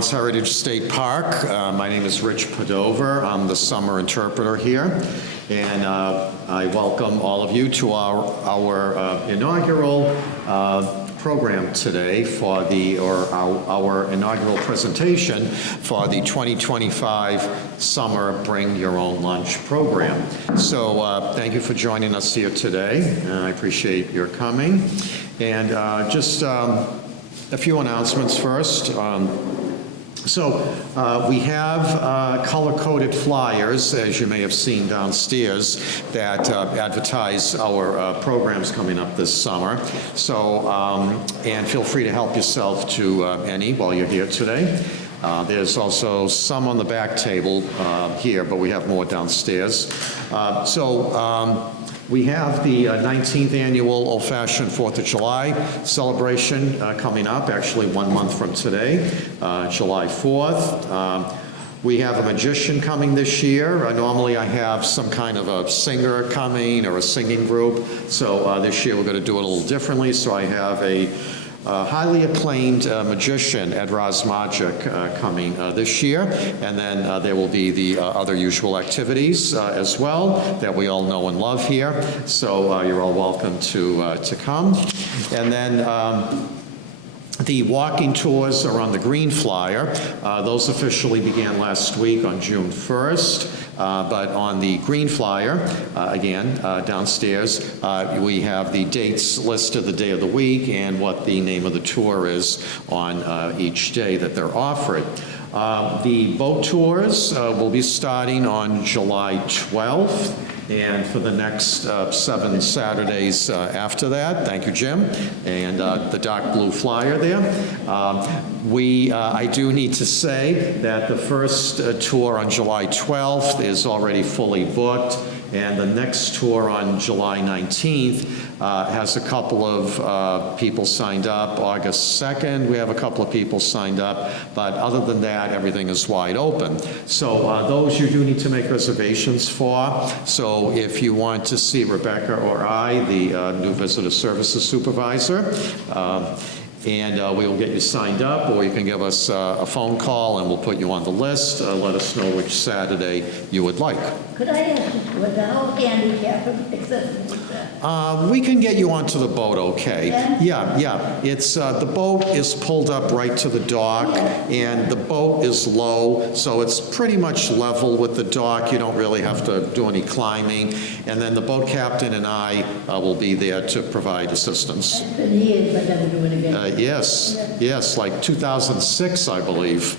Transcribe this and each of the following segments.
Lawrence Heritage State Park. My name is Rich Padover. I'm the summer interpreter here, and I welcome all of you to our inaugural program today for our inaugural presentation for the 2025 Summer Bring Your Own Lunch program. So thank you for joining us here today, and I appreciate your coming. And just a few announcements first. We have color-coded flyers, as you may have seen downstairs, that advertise our programs coming up this summer. And feel free to help yourself to any while you're here today. There's also some on the back table here, but we have more downstairs. We have the 19th annual old-fashioned 4th of July celebration coming up, actually 1 month from today, July 4th. We have a magician coming this year. Normally I have some kind of a singer coming or a singing group. So this year we're going to do it a little differently. So I have a highly acclaimed magician, Ed Magic, coming this year. And then there will be the other usual activities as well that we all know and love here. So you're all welcome to come. And then the walking tours are on the green flyer. Those officially began last week on June 1st. But on the green flyer, again, downstairs, we have the dates listed, the day of the week, and what the name of the tour is on each day that they're offered. The boat tours will be starting on July 12th. And for the next 7 Saturdays after that, thank you, Jim, and the dark blue flyer there. I do need to say that the first tour on July 12th is already fully booked, and the next tour on July 19th has a couple of people signed up. August 2nd, we have a couple of people signed up, but other than that, everything is wide open. So those you do need to make reservations for. So if you want to see Rebecca or I, the new visitor services supervisor, and we will get you signed up, or you can give us a phone call and we'll put you on the list. Let us know which Saturday you would like. Could I ask you, without handicap accessible? We can get you onto the boat okay. Yeah. It's the boat is pulled up right to the dock, and the boat is low, so it's pretty much level with the dock. You don't really have to do any climbing. And then the boat captain and I will be there to provide assistance. It's been years, I never do it again. Yes, like 2006, I believe.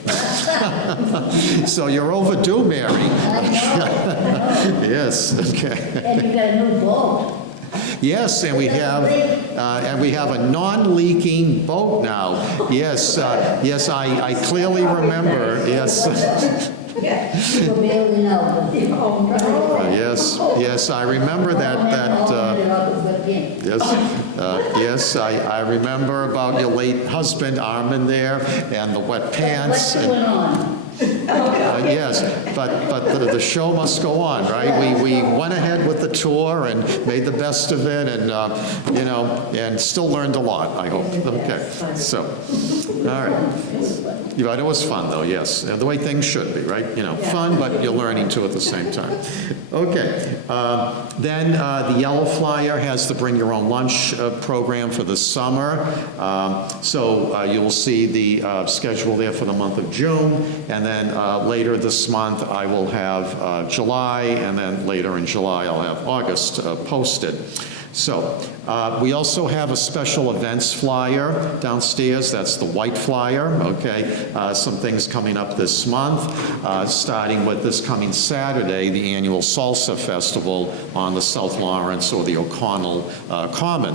So you're overdue, Mary. I know. Yes, okay. And you got a new boat. Yes, and we have a non-leaking boat now. Yes, I clearly remember. Yes. You'll be able to know. Yes, I remember yes, I remember about your late husband, Armin, there, and the wet pants. What's going on? Yes, but the show must go on, right? We went ahead with the tour and made the best of it, and and still learned a lot, I hope. Okay, so, all right. Yeah, it was fun, though, yes. The way things should be, right? Fun, but you're learning too at the same time. Okay. Then the yellow flyer has the Bring Your Own Lunch program for the summer. So you will see the schedule there for the month of June, and then later this month I will have July, and then later in July I'll have August posted. So we also have a special events flyer downstairs. That's the white flyer, okay? Some things coming up this month, starting with this coming Saturday, the annual Salsa Festival on the South Lawrence or the O'Connell Common.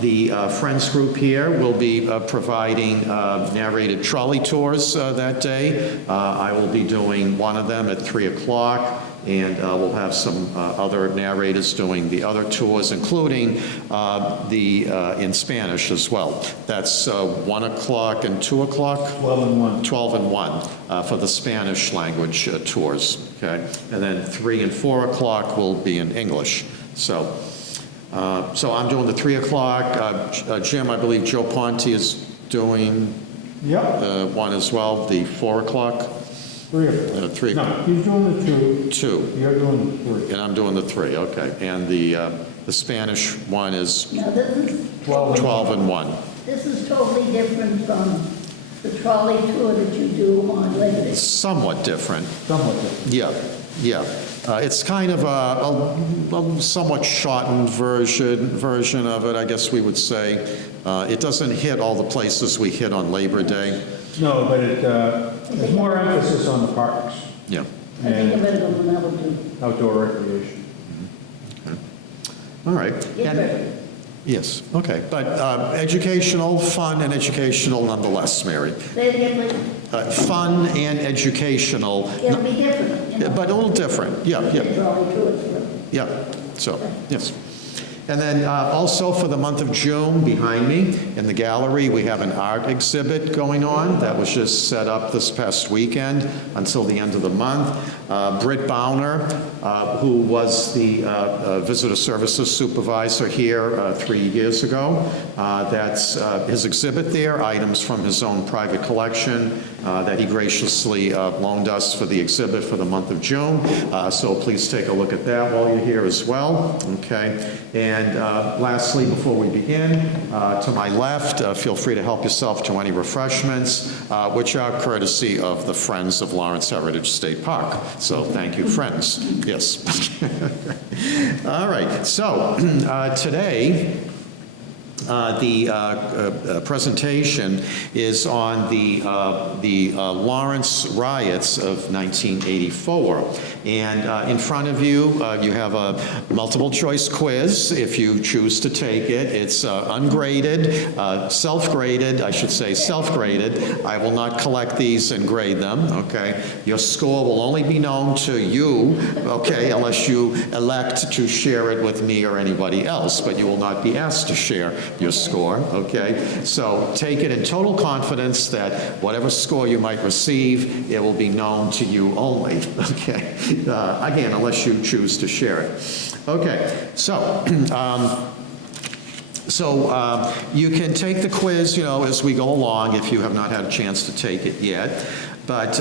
The Friends group here will be providing narrated trolley tours that day. I will be doing one of them at 3 o'clock. And we'll have some other narrators doing the other tours, including in Spanish as well. That's 1 o'clock and 2 o'clock? 12 and 1. 12 and 1 for the Spanish language tours, okay? And then 3 and 4 o'clock will be in English. So I'm doing the 3 o'clock. Jim, I believe Joe Ponte is doing Yep, one as well, the 4 o'clock, 3 of 3, No, he's doing the 2, 2, you're doing the 3. and I'm doing the 3, okay. And the Spanish one is Now, this is. 12 and 1. This is totally different from the trolley tour that you do on Labor Day. Somewhat different. Somewhat different. Yeah. It's kind of a somewhat shortened version of it, I guess we would say. It doesn't hit all the places we hit on Labor Day. No, but there's more emphasis on the parks Yeah. I think I'm gonna go on that one too. outdoor recreation. All right. Get And- ready. Yes, okay. But educational, fun, and educational nonetheless, Mary. Say it again, please. Fun and educational, It'll be different, you know. but a little different. Yeah. The trolley tours, really. Yeah, so, yes. And then also for the month of June, behind me in the gallery, we have an art exhibit going on that was just set up this past weekend until the end of the month. Britt Bauner, who was the visitor services supervisor here 3 years ago, that's his exhibit there, items from his own private collection that he graciously loaned us for the exhibit for the month of June. So please take a look at that while you're here as well, okay? And lastly, before we begin, to my left, feel free to help yourself to any refreshments, which are courtesy of the Friends of Lawrence Heritage State Park. So thank you, friends. Yes. All right, so today, the presentation is on the Lawrence Riots of 1984. And in front of you, you have a multiple choice quiz if you choose to take it. It's ungraded, self-graded, I should say self-graded. I will not collect these and grade them, okay? Your score will only be known to you, okay, unless you elect to share it with me or anybody else, but you will not be asked to share your score, okay? So take it in total confidence that whatever score you might receive, it will be known to you only, okay? Again, unless you choose to share it. Okay, so, you can take the quiz, you know, as we go along if you have not had a chance to take it yet. But,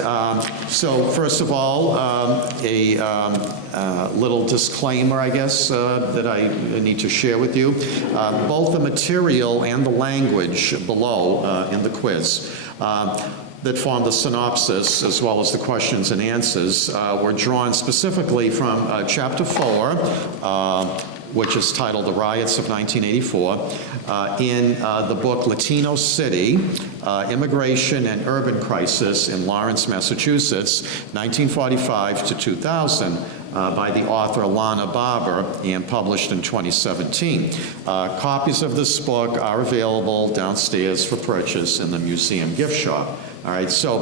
so first of all, a little disclaimer, I guess, that I need to share with you. Both the material and the language below in the quiz that form the synopsis, as well as the questions and answers, were drawn specifically from Chapter 4, which is titled The Riots of 1984, in the book Latino City, Immigration and Urban Crisis in Lawrence, Massachusetts, 1945 to 2000, by the author Lana Barber and published in 2017. Copies of this book are available downstairs for purchase in the museum gift shop. All right, so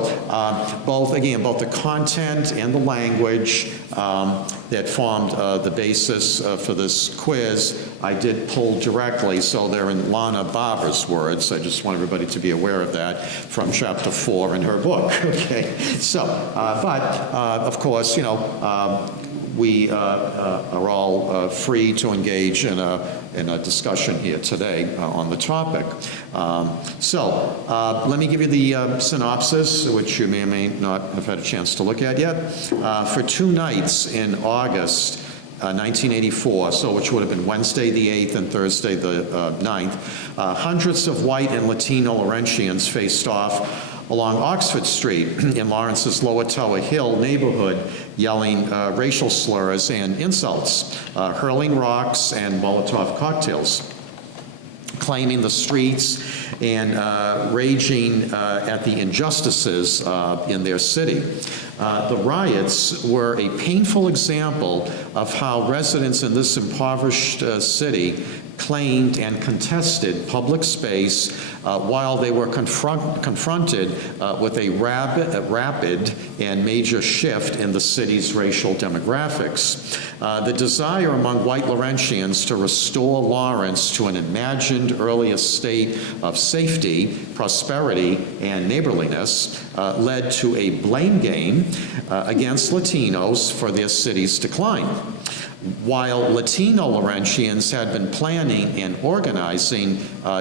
both the content and the language that formed the basis for this quiz, I did pull directly, so they're in Lana Barber's words. I just want everybody to be aware of that from Chapter 4 in her book, okay? So, but of course, you know, we are all free to engage in a discussion here today on the topic. So let me give you the synopsis, which you may or may not have had a chance to look at yet. For 2 nights in August 1984, so which would have been Wednesday the 8th and Thursday the 9th, hundreds of white and Latino Laurentians faced off along Oxford Street in Lawrence's Lower Tower Hill neighborhood, yelling racial slurs and insults, hurling rocks and Molotov cocktails, claiming the streets and raging at the injustices in their city. The riots were a painful example of how residents in this impoverished city claimed and contested public space while they were confronted with a rapid and major shift in the city's racial demographics. The desire among white Laurentians to restore Lawrence to an imagined earlier state of safety, prosperity, and neighborliness led to a blame game against Latinos for their city's decline. While Latino Laurentians had been planning and organizing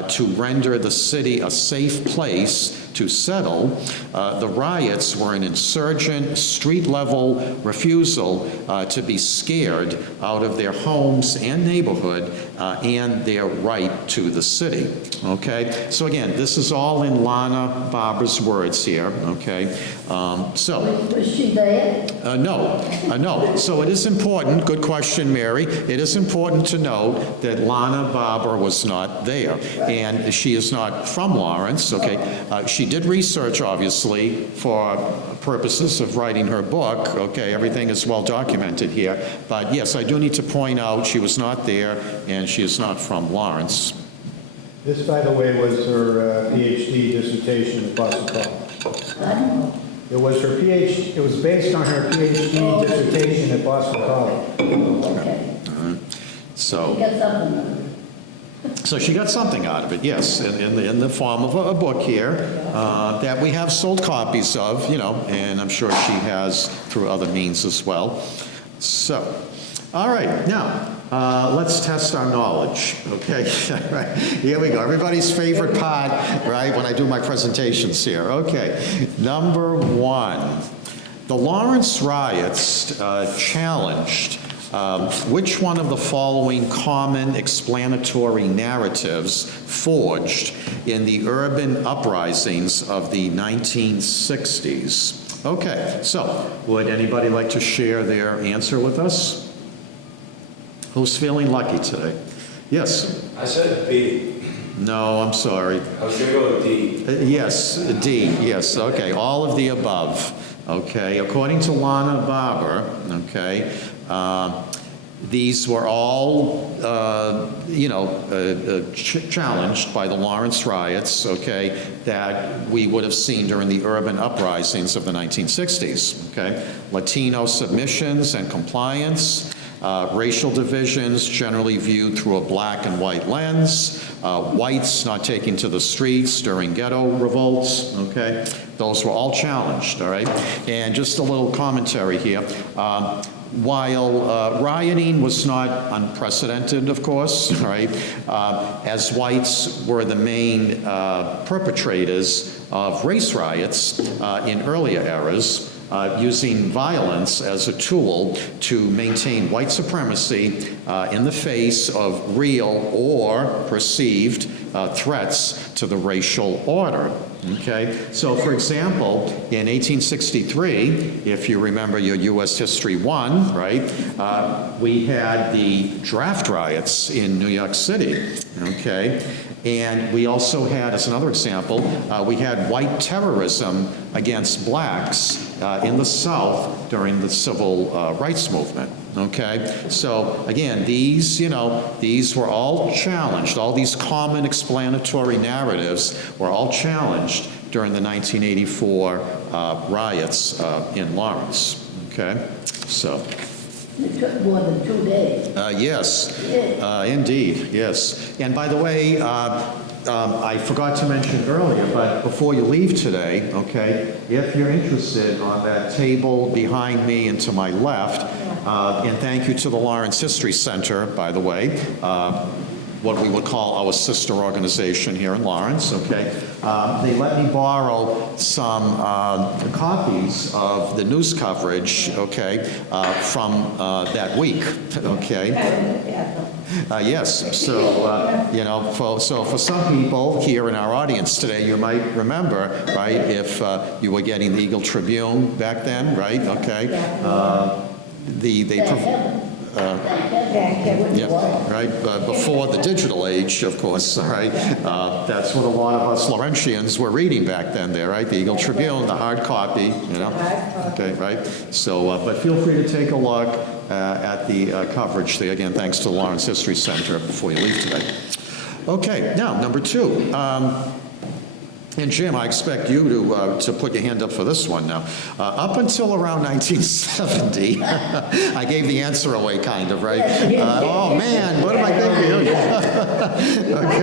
to render the city a safe place to settle, the riots were an insurgent, street-level refusal to be scared out of their homes and neighborhood and their right to the city. Okay? So again, this is all in Lana Barbara's words here. Okay? Was she there? No. So it is important, good question, Mary. It is important to note that Lana Barber was not there, and she is not from Lawrence, okay? She did research, obviously, for purposes of writing her book, okay? Everything is well documented here. But yes, I do need to point out she was not there, and she is not from Lawrence. This, by the way, was her PhD dissertation at Boston College. I don't know. It was her PhD, it was based on her PhD dissertation at Boston College. Okay. So. She got something. So she got something out of it, yes, in the form of a book here that we have sold copies of, you know, and I'm sure she has through other means as well. So, all right, now, let's test our knowledge, okay? Right, here we go, everybody's favorite part, right, when I do my presentations here. Okay, number one, the Lawrence riots challenged which one of the following common explanatory narratives forged in the urban uprisings of the 1960s? Okay, so would anybody like to share their answer with us? Who's feeling lucky today? Yes? I said B. No, I'm sorry. I was going to go with D. Yes, D, yes, okay, all of the above. Okay, according to Lana Barber, okay, these were all, challenged by the Lawrence riots, okay, that we would have seen during the urban uprisings of the 1960s, okay? Latino submissions and compliance, racial divisions generally viewed through a black and white lens, whites not taking to the streets during ghetto revolts, okay? Those were all challenged, all right? And just a little commentary here. While rioting was not unprecedented, of course, right, as whites were the main perpetrators of race riots in earlier eras, using violence as a tool to maintain white supremacy in the face of real or perceived threats to the racial order. Okay, so for example, in 1863, if you remember your U.S. History 1, right, we had the draft riots in New York City, okay, and we also had, as another example, we had white terrorism against blacks in the South during the civil rights movement. Okay, so again, these were all challenged. All these common explanatory narratives were all challenged during the 1984 riots in Lawrence. Okay, so. It took more than 2 days. Yes, indeed, yes. And by the way, I forgot to mention earlier, but before you leave today, okay, if you're interested, on that table behind me and to my left, and thank you to the Lawrence History Center, by the way, what we would call our sister organization here in Lawrence, okay? They let me borrow some copies of the news coverage, okay, from that week, okay? Yes, so, so for some people here in our audience today, you might remember, right, if you were getting the Eagle Tribune back then, right, okay? Yeah, right, before the digital age, of course, all right? That's what a lot of us Laurentians were reading back then there, right? The Eagle Tribune, the hard copy, you know? Okay, right? So, but feel free to take a look at the coverage there. Again, thanks to the Lawrence History Center before you leave today. Okay, now, number two. And Jim, I expect you to put your hand up for this one now. Up until around 1970, I gave the answer away, kind of, right? Oh man, what am I thinking? Okay.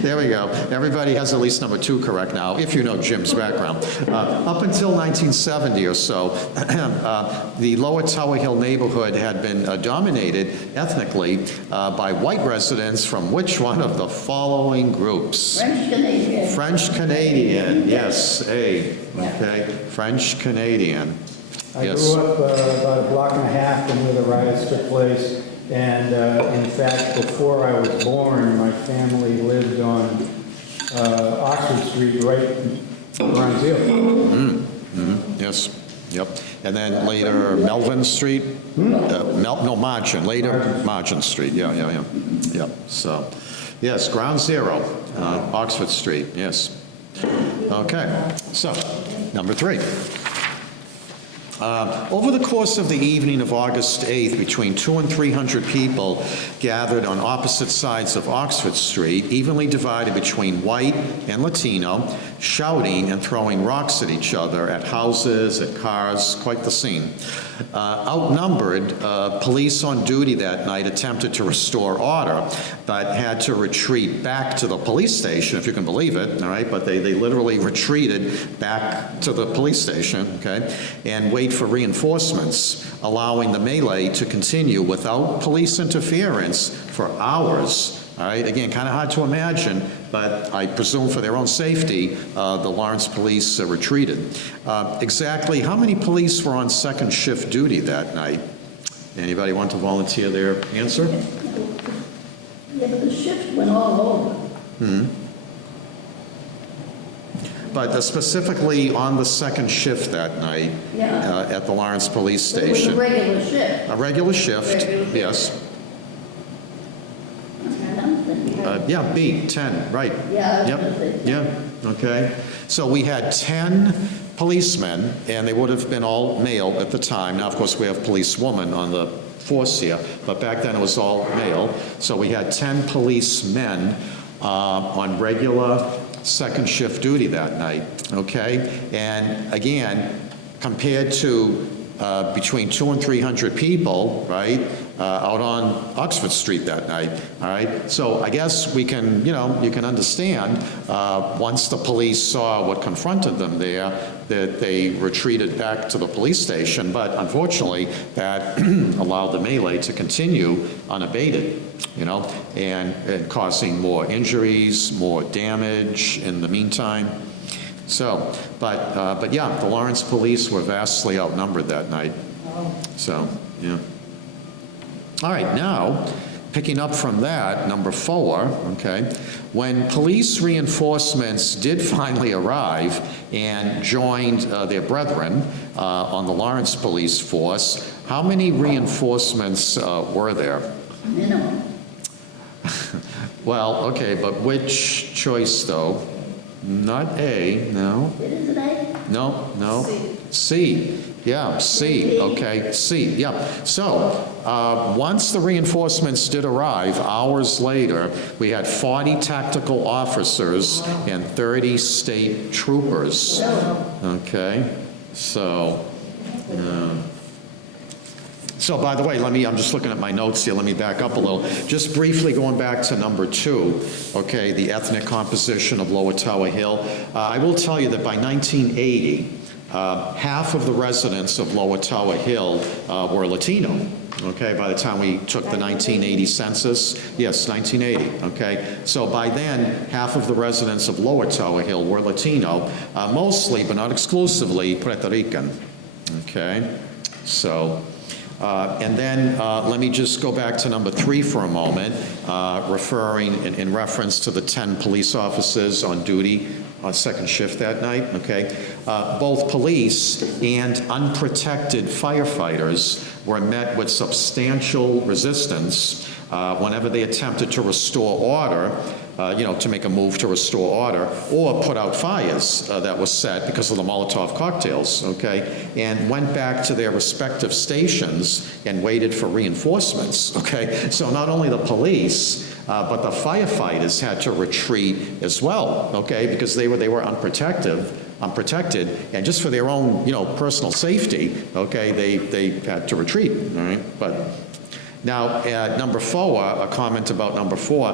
There we go. Everybody has at least number two correct now, if you know Jim's background. Up until 1970 or so, the Lower Tower Hill neighborhood had been dominated ethnically by white residents from which one of the following groups? Bruce. French Canadian. French Canadian, yes, A, okay, French Canadian. I Yes. grew up about a block and a half from where the riots took place, and in fact, before I was born, my family lived on Oxford Street, right around Zero. Yes, yep. And then later Melvin Street, Margin, later Margin Street, yeah. So, yes, Ground Zero, Oxford Street, yes. Okay, so, number 3. Over the course of the evening of August 8th, between 200 and 300 people gathered on opposite sides of Oxford Street, evenly divided between white and Latino, shouting and throwing rocks at each other, at houses, at cars, quite the scene. Outnumbered, police on duty that night attempted to restore order, but had to retreat back to the police station, if you can believe it, all right? But they literally retreated back to the police station, okay, and wait for reinforcements, allowing the melee to continue without police interference for hours. All right, again, kind of hard to imagine, but I presume for their own safety, the Lawrence police retreated. Exactly how many police were on second shift duty that night? Anybody want to volunteer their answer? Yeah, but the shift went all over. But specifically on the second shift that night Yeah. at the Lawrence police It was a station. regular shift. A regular shift, Regular shift. yes. And I'm thinking, Yeah, B, 10, right. Yeah, I was gonna say Yep, yeah, okay. So we had 10 policemen, and they would have been all male at the time. Now, of course, we have policewoman on the force here, but back then it was all male. So we had 10 policemen on regular second shift duty that night, okay? And again, compared to between 200 and 300 people, right, out on Oxford Street that night, all right? So I guess we can, you can understand, once the police saw what confronted them there, that they retreated back to the police station, but unfortunately, that allowed the melee to continue unabated, and causing more injuries, more damage in the meantime. So, but yeah, the Lawrence police were vastly outnumbered that night. So, yeah. All right, now, picking up from that, number 4, okay, when police reinforcements did finally arrive and joined their brethren on the Lawrence police force, how many reinforcements were there? minimum. Well, okay, but which choice, though? Not A, no. It is an A? No. C. Yeah, C, okay, C, yeah. So, once the reinforcements did arrive, hours later, we had 40 tactical officers and 30 state troopers. Okay, so, by the way, I'm just looking at my notes here, let me back up a little. Just briefly going back to number 2, okay, the ethnic composition of Lower Tower Hill. I will tell you that by 1980, half of the residents of Lower Tower Hill were Latino, okay, by the time we took the 1980 census. Yes, 1980, okay. So by then, half of the residents of Lower Tower Hill were Latino, mostly, but not exclusively, Puerto Rican, okay. So, and then let me just go back to number 3 for a moment, referring in reference to the 10 police officers on duty on second shift that night, okay? Both police and unprotected firefighters were met with substantial resistance whenever they attempted to restore order, to make a move to restore order, or put out fires that were set because of the Molotov cocktails, okay? And went back to their respective stations and waited for reinforcements, okay? So not only the police, but the firefighters had to retreat as well, okay? Because they were unprotected, and just for their own, personal safety, okay, they had to retreat, all right? But Now, at number 4, a comment about number 4,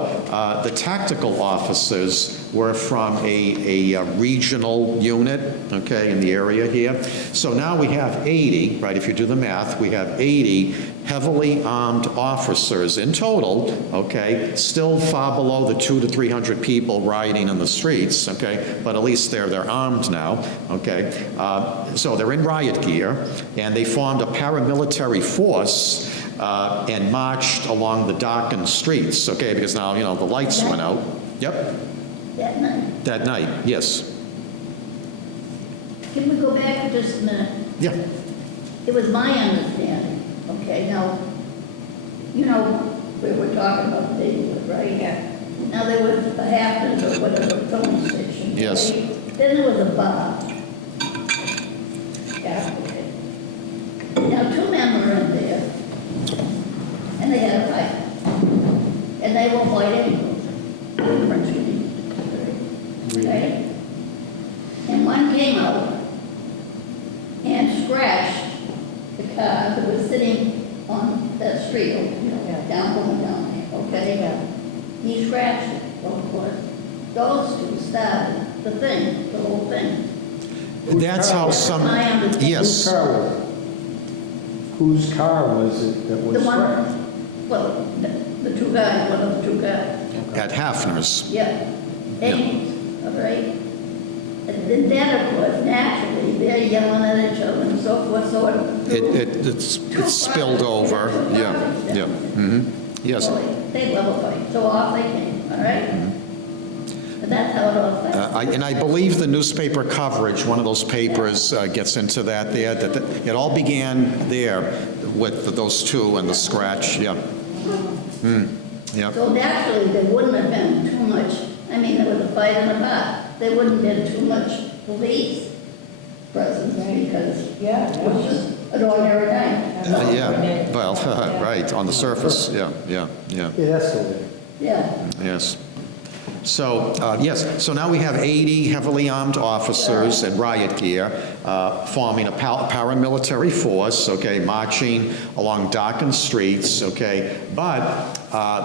the tactical officers were from a regional unit, okay, in the area here. So now we have 80, right, if you do the math, we have 80 heavily armed officers in total, okay, still far below the 200 to 300 people riding in the streets, okay, but at least they're armed now, okay. So they're in riot gear, and they formed a paramilitary force and marched along the darkened streets, okay, because now, you know, the lights went out. Yep, That night. that night, yes. Can we go back for just a minute? Yeah, It was my understanding, okay, now, you know, we were talking about the neighborhood, right? Yeah. Now, there was the Hamptons or whatever filling station. Yes. Okay? Then there was a bar. Yeah, okay. Now, 2 men were in there, and they had a fight. And they won't fight anymore. Okay? And one came out and scratched the car that was sitting on that street, you know, down, going down there, okay? He scratched it, of course. Those 2 started the thing, the whole thing. that's how some, My understanding. yes. Whose car was it that was The scratched? one, well, the 2 guys, one of the 2 guys, At Hafner's. yeah. Anyways, all right? And then, of course, naturally, they're yelling at each other and so forth, so It's spilled over, yeah, yes. So they love a fight, so off they came, all right? And that's how it all started. And I believe the newspaper coverage, one of those papers gets into that there, that it all began there with those 2 and the scratch, yeah. Yeah, So naturally, there wouldn't have been too much, I mean, there was a fight in the bar. There wouldn't have been too much police presence because it was just an ordinary night. yeah, well, right, on the surface, yeah. It escalated. Yeah. Yes. So, yes, so now we have 80 heavily armed officers in riot gear forming a paramilitary force, okay, marching along darkened streets, okay, but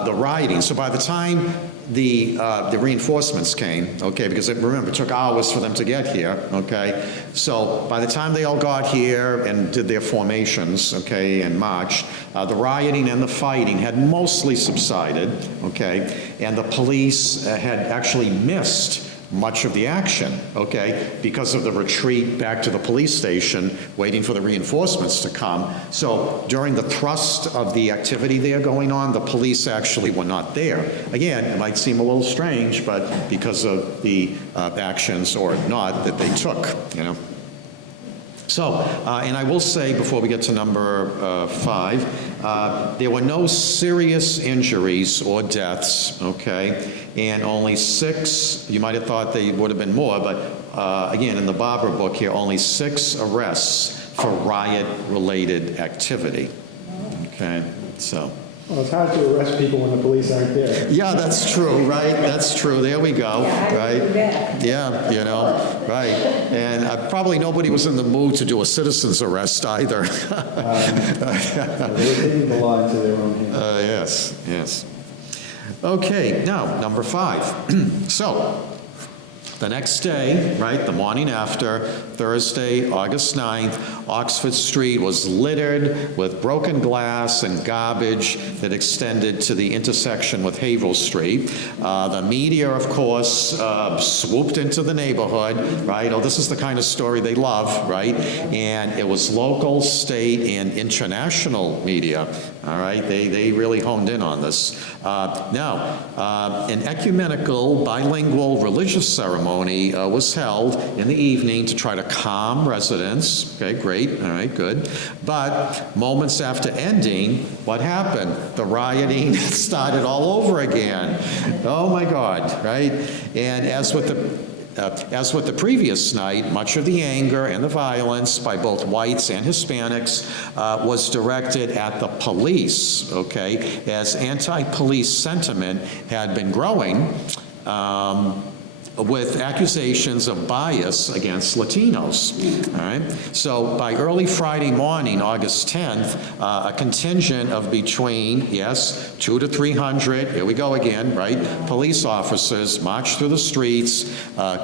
the rioting, so by the time the reinforcements came, okay, because remember, it took hours for them to get here, okay, so by the time they all got here and did their formations, okay, and marched, the rioting and the fighting had mostly subsided, okay, and the police had actually missed much of the action, okay, because of the retreat back to the police station, waiting for the reinforcements to come. So during the thrust of the activity there going on, the police actually were not there. Again, it might seem a little strange, but because of the actions or not that they took, you know. So, and I will say, before we get to number 5, there were no serious injuries or deaths, okay? And only 6, you might have thought they would have been more, but again, in the Barber book here, only 6 arrests for riot-related activity, okay? So. Well, it's hard to arrest people when the police aren't there. Yeah, that's true, right? That's true. There we go, right? Yeah, you know, right. And probably nobody was in the mood to do a citizen's arrest either. They were taking the law into their own hands. Yes. Okay, now, number 5. So, the next day, right, the morning after, Thursday, August 9th, Oxford Street was littered with broken glass and garbage that extended to the intersection with Haverhill Street. The media, of course, swooped into the neighborhood, right? Oh, this is the kind of story they love, right? And it was local, state, and international media, all right? They really honed in on this. Now, an ecumenical, bilingual religious ceremony was held in the evening to try to calm residents. Okay, great, all right, good. But moments after ending, what happened? The rioting started all over again. Oh my God, right? And as with the previous night, much of the anger and the violence by both whites and Hispanics was directed at the police, okay, as anti-police sentiment had been growing. with accusations of bias against Latinos, all right? So by early Friday morning, August 10th, a contingent of between, yes, 200 to 300, here we go again, right? Police officers marched through the streets,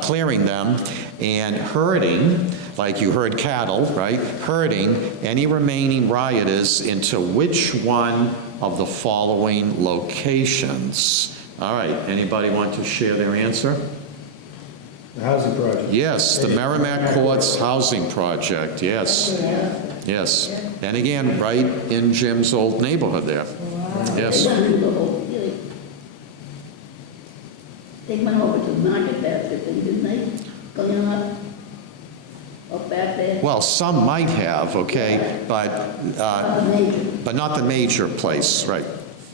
clearing them and herding, like you herd cattle, right? Herding any remaining rioters into which one of the following locations? All right, anybody want to share their answer? The housing project. Yes, the Merrimack Courts Housing Project, yes, yes. And again, right in Jim's old neighborhood there. Yes, They went over to Market Basket, didn't they? Going up back there. well, some might have, okay, but not the major place, right.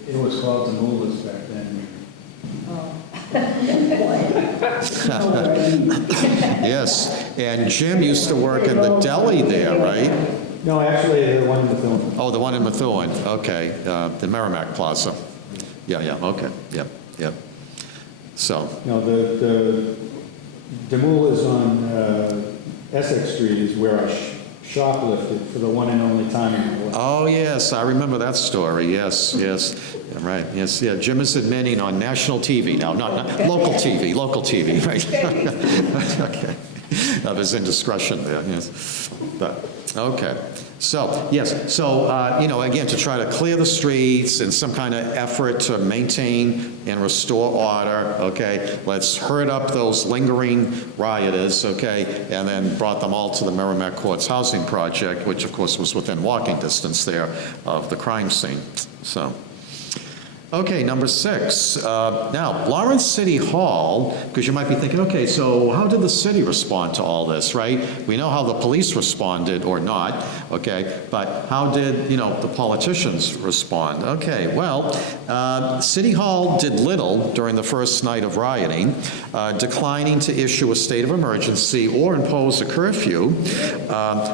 It was called the Moolahs back then. Yes, and Jim used to work in the deli there, right? No, actually, the one in the film. Oh, the one in Methuen, okay, the Merrimack Plaza. Yeah, okay, yep. So, No, the Moolahs on Essex Street is where I shoplifted for the one and only time in my life. oh, yes, I remember that story, yes, right, yes, yeah, Jim is admitting on national TV now, not local TV, right? Okay, of his indiscretion there, yes, but, okay. So, yes, so, again, to try to clear the streets in some kind of effort to maintain and restore order, okay, let's herd up those lingering rioters, okay, and then brought them all to the Merrimack Courts Housing Project, which, of course, was within walking distance there of the crime scene, so. Okay, number 6. Now, Lawrence City Hall, because you might be thinking, okay, so how did the city respond to all this, right? We know how the police responded, or not, okay, but how did, the politicians respond? Okay, well, City Hall did little during the first night of rioting, declining to issue a state of emergency or impose a curfew,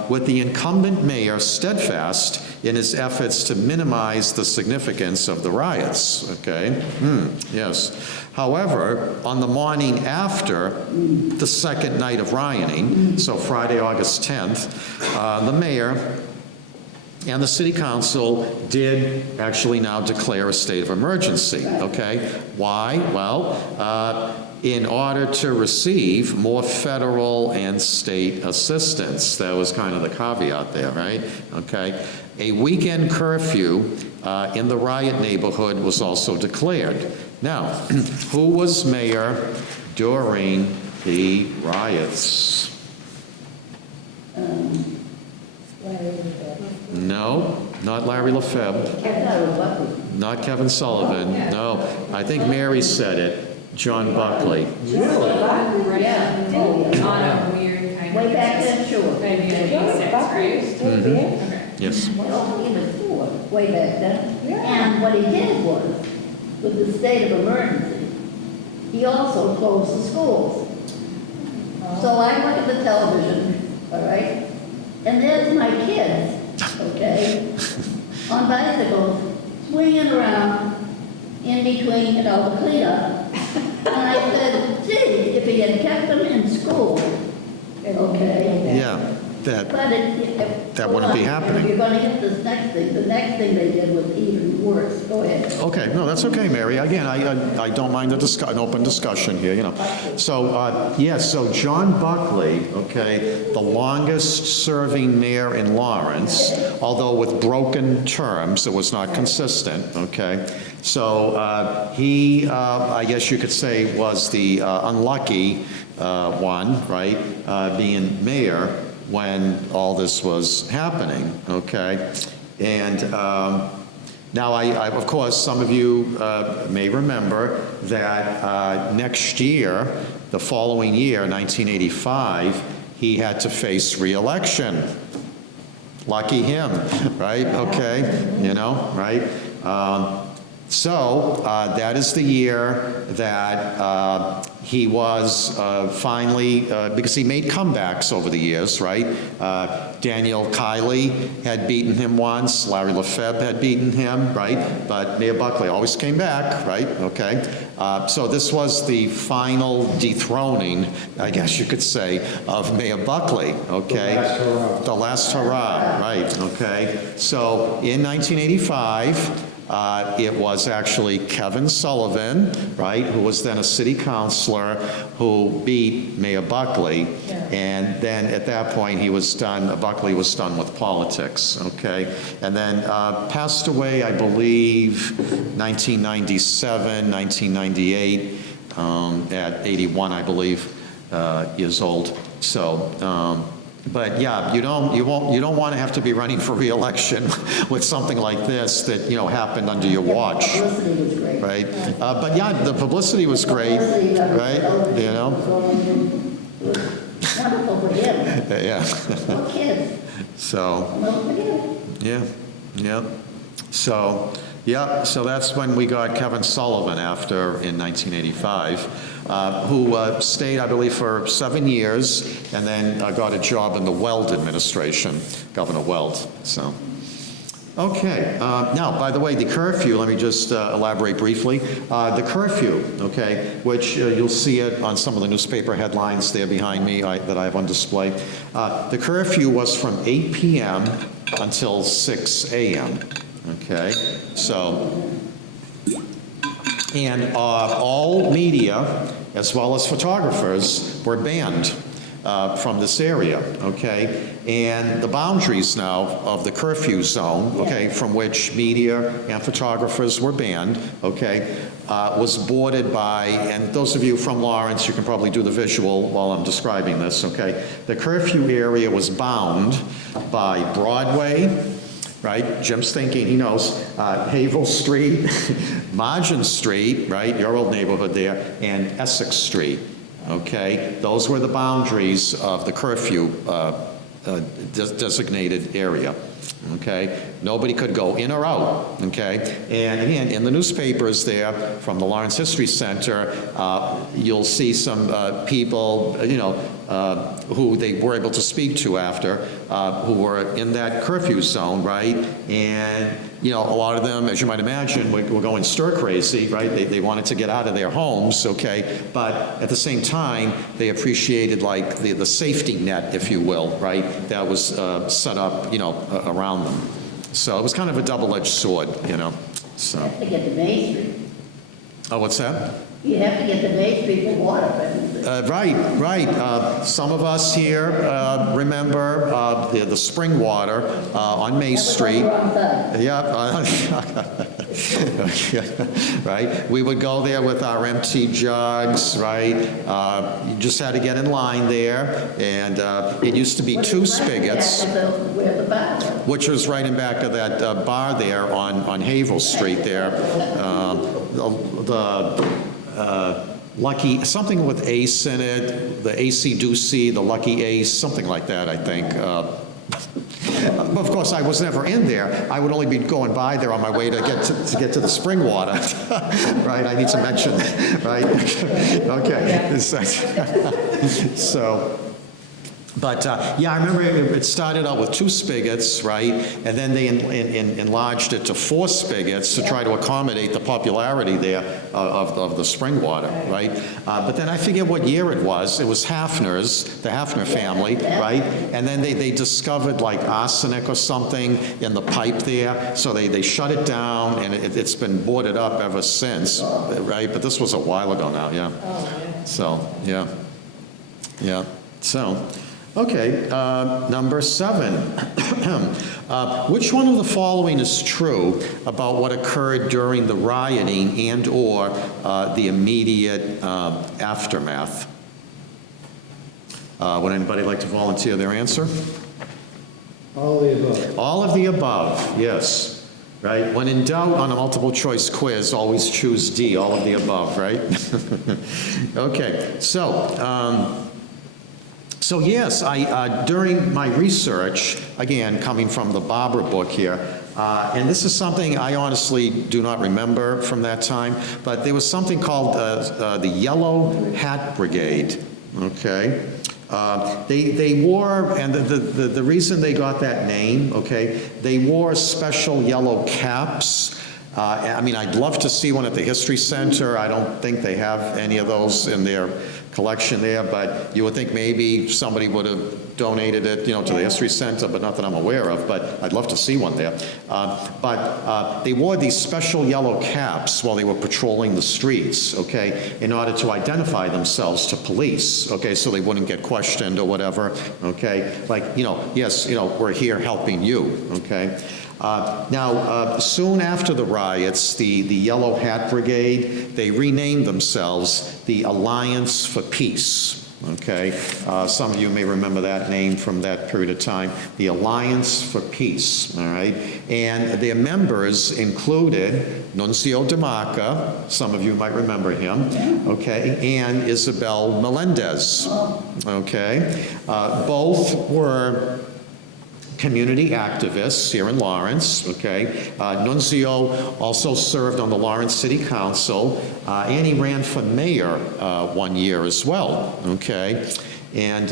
with the incumbent mayor steadfast in his efforts to minimize the significance of the riots, okay? Yes. However, on the morning after the second night of rioting, so Friday, August 10th, the mayor and the city council did actually now declare a state of emergency, okay? Why? Well, in order to receive more federal and state assistance. That was kind of the caveat there, right? Okay. A weekend curfew in the riot neighborhood was also declared. Now, who was mayor during the riots? No, not Larry LaFebvre, not Kevin Sullivan. No, I think Mary said it. John Buckley. Yeah. On a weird kind of. Way back then, sure. Maybe 86, right? Okay. Yes. Well, even before, way back then. And what he did was, with the state of emergency, he also closed the schools. So I look at the television, all right, and there's my kids, okay, on bicycles, swinging around in between, the cleanup. And I said, gee, if he had kept them in school, okay. Yeah, that, But that wouldn't be happening. You're going to get this next thing. The next thing they did was even worse. Go ahead. okay, no, that's okay, Mary. Again, I don't mind an open discussion here, So, yes, so John Buckley, okay, the longest-serving mayor in Lawrence, although with broken terms, it was not consistent, okay? So he, I guess you could say, was the unlucky one, right, being mayor when all this was happening, okay? And now, of course, some of you may remember that next year, the following year, 1985, he had to face re-election. Lucky him, right? Okay, right? So that is the year that He was finally, because he made comebacks over the years, right? Daniel Kiley had beaten him once, Larry Lefebvre had beaten him, right? But Mayor Buckley always came back, right? Okay. So this was the final dethroning, I guess you could say, of Mayor Buckley, okay? The last hurrah. The last hurrah, right, okay. So in 1985, it was actually Kevin Sullivan, right, who was then a city councilor, who beat Mayor Buckley. And then at that point, he was done, Buckley was done with politics, okay? And then passed away, I believe, 1997, 1998, at 81, I believe, years old. So, but yeah, you don't want to have to be running for re-election with something like this that, happened under your watch, Publicity was great. right? But yeah, the publicity was great, Publicity of right? television was wonderful for him. Yeah. For kids, So, don't forget it. yeah. So, yeah, so that's when we got Kevin Sullivan after, in 1985, who stayed, I believe, for 7 years, and then got a job in the Weld administration, Governor Weld, so. Okay, now, by the way, the curfew, let me just elaborate briefly. The curfew, okay, which you'll see it on some of the newspaper headlines there behind me that I have on display. The curfew was from 8 p.m. until 6 a.m., okay? So, and all media, as well as photographers, were banned from this area, okay? And the boundaries now of the curfew zone, okay, from which media and photographers were banned, okay, was bordered by, and those of you from Lawrence, you can probably do the visual while I'm describing this, okay? The curfew area was bound by Broadway, right? Jim's thinking, he knows, Havel Street, Margin Street, right, your old neighborhood there, and Essex Street, okay? Those were the boundaries of the curfew designated area, okay? Nobody could go in or out, okay? And again, in the newspapers there from the Lawrence History Center, you'll see some people, who they were able to speak to after, who were in that curfew zone, right? And, a lot of them, as you might imagine, were going stir crazy, right? They wanted to get out of their homes, okay? But at the same time, they appreciated like the safety net, if you will, right? That was set up, around them. So it was kind of a double-edged sword, so. You have to get to Main Street. Oh, what's that? You have to get to Main Street for water, but Right. Some of us here remember the spring water on May Street. Yeah. Right. We would go there with our empty jugs, right? You just had to get in line there, and it used to be two spigots, where the bar was. which was right in back of that bar there on Havel Street there. Lucky, something with Ace in it, the AC Doocy, the Lucky Ace, something like that, I think. Of course, I was never in there. I would only be going by there on my way to get to the spring water. Right, I need to mention, right? Okay. So, but yeah, I remember it started out with two spigots, right? And then they enlarged it to 4 spigots to try to accommodate the popularity there of the spring water, right? But then I forget what year it was. It was Hafner's, the Hafner family, right? And then they discovered like arsenic or something in the pipe there, so they shut it down, and it's been boarded up ever since, right? But this was a while ago now, yeah. So, yeah. Yeah, so. Okay, number 7. Which one of the following is true about what occurred during the rioting and/or the immediate aftermath? Would anybody like to volunteer their answer? All of the above. All of the above, yes. Right? When in doubt on a multiple choice quiz, always choose D, all of the above, right? Okay, so. So yes, during my research, again, coming from the Barbara book here, and this is something I honestly do not remember from that time, but there was something called the Yellow Hat Brigade, okay? They wore, and the reason they got that name, okay, they wore special yellow caps. I mean, I'd love to see one at the History Center. I don't think they have any of those in their collection there, but you would think maybe somebody would have donated it, you know, to the History Center, but not that I'm aware of, but I'd love to see one there. But they wore these special yellow caps while they were patrolling the streets, okay, in order to identify themselves to police, okay, so they wouldn't get questioned or whatever, okay? Like, you know, yes, you know, we're here helping you, okay? Now, soon after the riots, the Yellow Hat Brigade, they renamed themselves the Alliance for Peace, okay? Some of you may remember that name from that period of time, the Alliance for Peace, all right? And their members included Nunzio DeMarca, some of you might remember him, okay, and Isabel Melendez, okay? Both were community activists here in Lawrence, okay? Nunzio also served on the Lawrence City Council, and he ran for mayor 1 year as well, okay? And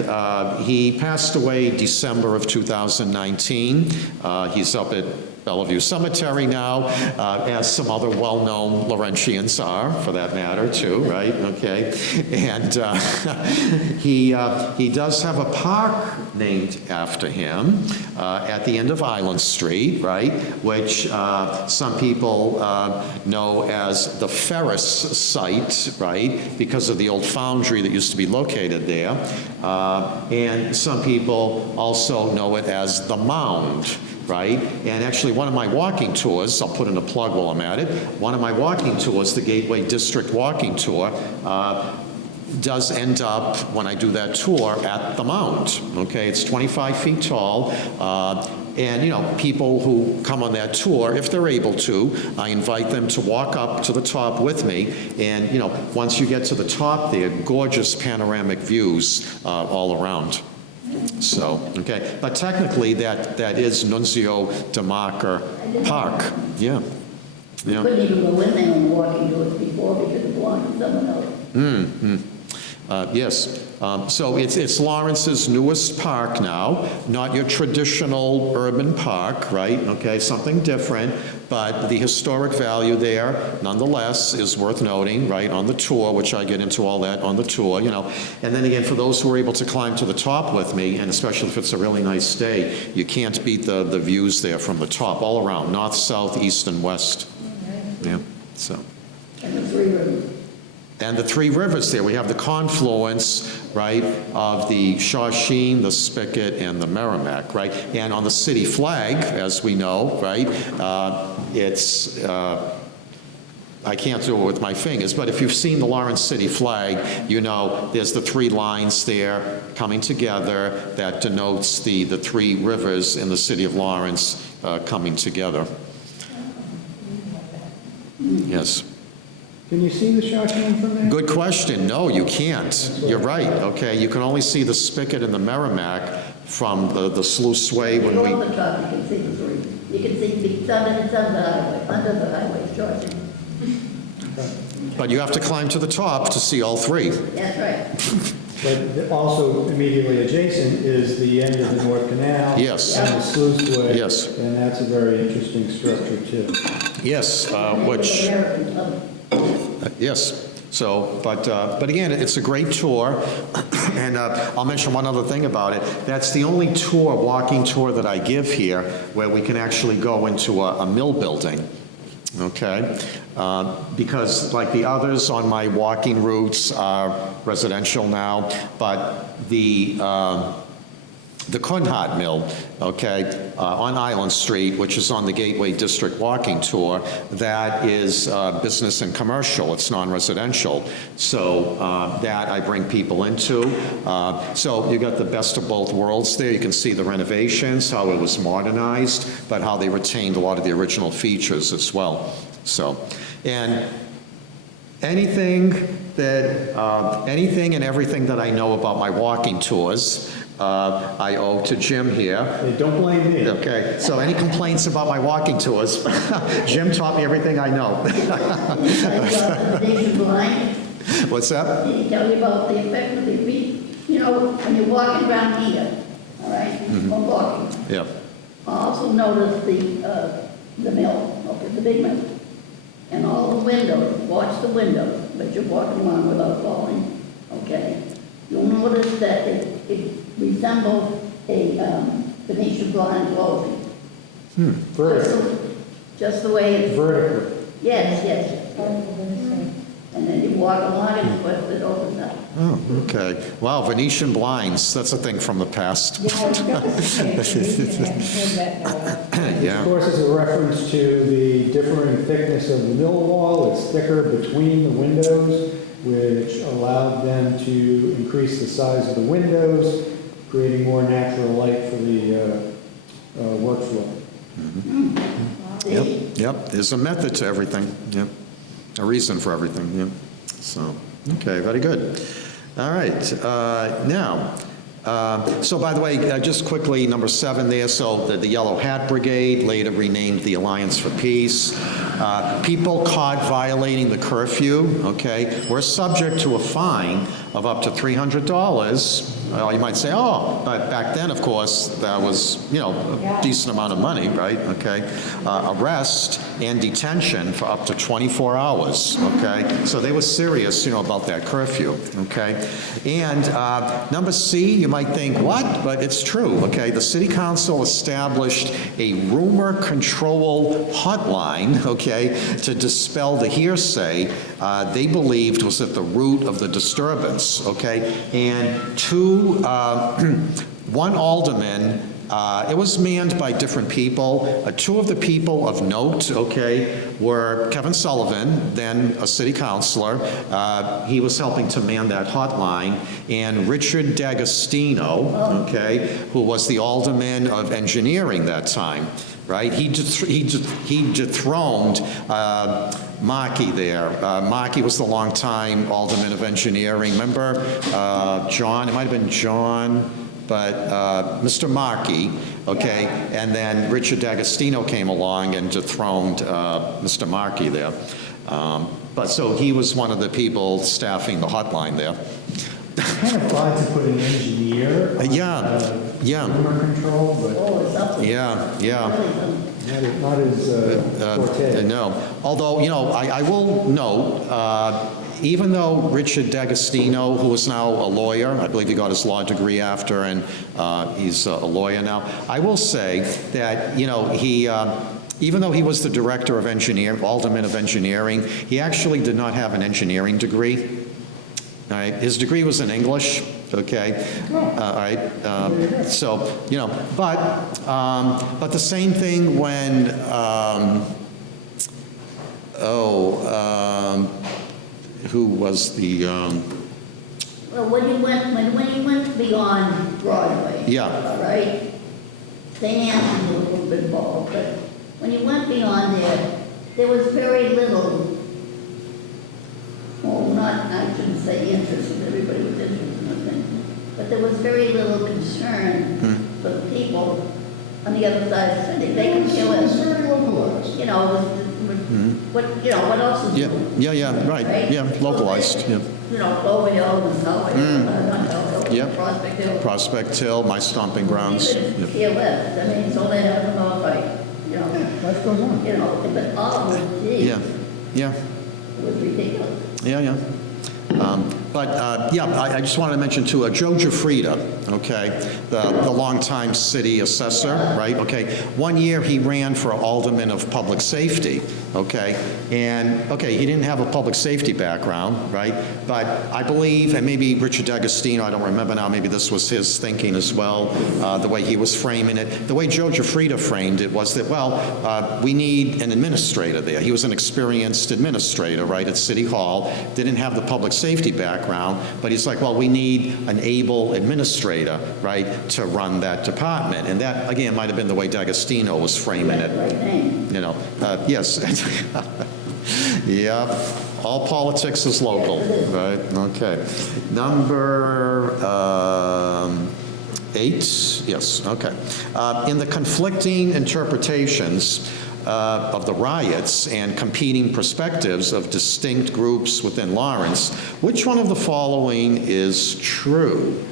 he passed away December of 2019. He's up at Bellevue Cemetery now, as some other well-known Laurentians are, for that matter, too, right? Okay. And he does have a park named after him at the end of Island Street, right? Which some people know as the Ferris site, right? Because of the old foundry that used to be located there. And some people also know it as the Mound, right? And actually, one of my walking tours, I'll put in a plug while I'm at it, one of my walking tours, the Gateway District Walking Tour, does end up, when I do that tour, at the Mound, okay? It's 25 feet tall, and, you know, people who come on that tour, if they're able to, I invite them to walk up to the top with me, and, you know, once you get to the top there, gorgeous panoramic views all around. So, okay, but technically, that is Nunzio DeMarca Park, yeah. Yeah. Couldn't even go in there and walk into it before because it belonged to someone else. Yes. So it's Lawrence's newest park now, not your traditional urban park, right? Okay, something different, but the historic value there, nonetheless, is worth noting, right, on the tour, which I get into all that on the tour, you know. And then again, for those who are able to climb to the top with me, and especially if it's a really nice day, you can't beat the views there from the top, all around, north, south, east, and west. Yeah, so. And the three rivers. And the three rivers there, we have the confluence, right, of the Shawsheen, the Spigot, and the Merrimack, right? And on the city flag, as we know, right, it's, I can't do it with my fingers, but if you've seen the Lawrence City flag, you know there's the three lines there coming together that denotes the three rivers in the city of Lawrence coming together. Yes. Can you see the Shawsheen from there? Good question. No, you can't. You're right, okay? You can only see the Spigot and the Merrimack from the sluice way when Go we... on the top, you can see the three. You can see the highway, under the highway, Georgia. But you have to climb to the top to see all three. That's right. But also immediately adjacent is the end of the North Canal. Yes. And the sluice way. Yes. And that's a very interesting structure, too. Yes, which... Yes. So, but again, it's a great tour, and I'll mention one other thing about it. That's the only tour, walking tour that I give here where we can actually go into a mill building, okay? Because like the others on my walking routes are residential now, but the Kunhardt Mill, okay, on Island Street, which is on the Gateway District Walking Tour, that is business and commercial. It's non-residential. So that I bring people into. So you got the best of both worlds there. You can see the renovations, how it was modernized, but how they retained a lot of the original features as well. So, and anything and everything that I know about my walking tours, I owe to Jim here. Hey, don't blame me. Okay, so any complaints about my walking tours, Jim taught me everything I know. Did he tell you about the days you're blind? What's that? Did he tell you about the effect of the feet? You know, when you're walking around here, all right, or walking, Yeah. I also noticed the mill, okay, the big mill, and all the windows, watch the windows, but you're walking around without falling, okay? You'll notice that it resembles a Venetian blind clothing. Vertically. Just the way it's, Vertically. yes, yes. And then you walk along and of course it opens up. Oh, okay. Wow, Venetian blinds, that's a thing from the past. Yeah. Of course, it's a reference to the differing thickness of the mill wall. It's thicker between the windows, which allowed them to increase the size of the windows, creating more natural light for the workflow. Yep, yep, there's a method to everything, yep. A reason for everything, yep. So, okay, very good. All right, now, so by the way, just quickly, number 7 there, so the Yellow Hat Brigade, later renamed the Alliance for Peace. People caught violating the curfew, okay, were subject to a fine of up to $300. Well, you might say, oh, but back then, of course, that was, a decent amount of money, right, okay? Arrest and detention for up to 24 hours, okay? So they were serious, about that curfew, okay? And number C, you might think, what? But it's true, okay? The city council established a rumor control hotline, okay, to dispel the hearsay they believed was at the root of the disturbance, okay? And one alderman, it was manned by different people. 2 of the people of note, okay, were Kevin Sullivan, then a city councilor. He was helping to man that hotline, and Richard D'Agostino, okay, who was the alderman of engineering that time, right? He dethroned Markey there. Markey was the longtime alderman of engineering. Remember John? It might have been John, but Mr. Markey, okay, and then Richard D'Agostino came along and dethroned Mr. Markey there. But so he was one of the people staffing the hotline there. Kind of odd to put an engineer on Yeah. rumor control, but Oh, it's up. Yeah. not his forte. No, although, I will note, even though Richard D'Agostino, who is now a lawyer, I believe he got his law degree after, and he's a lawyer now, I will say that, he, even though he was the director of alderman of engineering, he actually did not have an engineering degree. All right, his degree was in English, okay? All right, so, but the same thing when, who was the, Well, when you went beyond Broadway. Yeah. All right? St. Anne's was a little bit involved, but when you went beyond there was very little, I shouldn't say interest, because everybody was interested in the thing, but there was very little concern for the people on the other side of the city. They could kill It's it. very localized. What else is new? yeah, right, yeah, localized, yeah. Clover Hill and Howard, not Howard, Yep. Prospect Hill. Prospect Hill, my stomping grounds. You Yep. could care less, so they have to know, like, Life goes on. but all of these Yeah. was ridiculous. Yeah. I just wanted to mention too, Joe Giuffrida, okay, the longtime city assessor, right, okay. One year he ran for alderman of public safety, okay, and, okay, he didn't have a public safety background, right, but I believe, and maybe Richard D'Agostino, I don't remember now, maybe this was his thinking as well, the way he was framing it. The way Joe Giuffrida framed it was that, we need an administrator there. He was an experienced administrator, right, at City Hall, didn't have the public safety background, but he's like, we need an able administrator, right, to run that department. And that, again, might have been the way D'Agostino was framing it. Right name. Yes. Yep, all politics is local, Yes, it is. right? Okay. Number 8, yes, okay. In the conflicting interpretations of the riots and competing perspectives of distinct groups within Lawrence, which one of the following is true?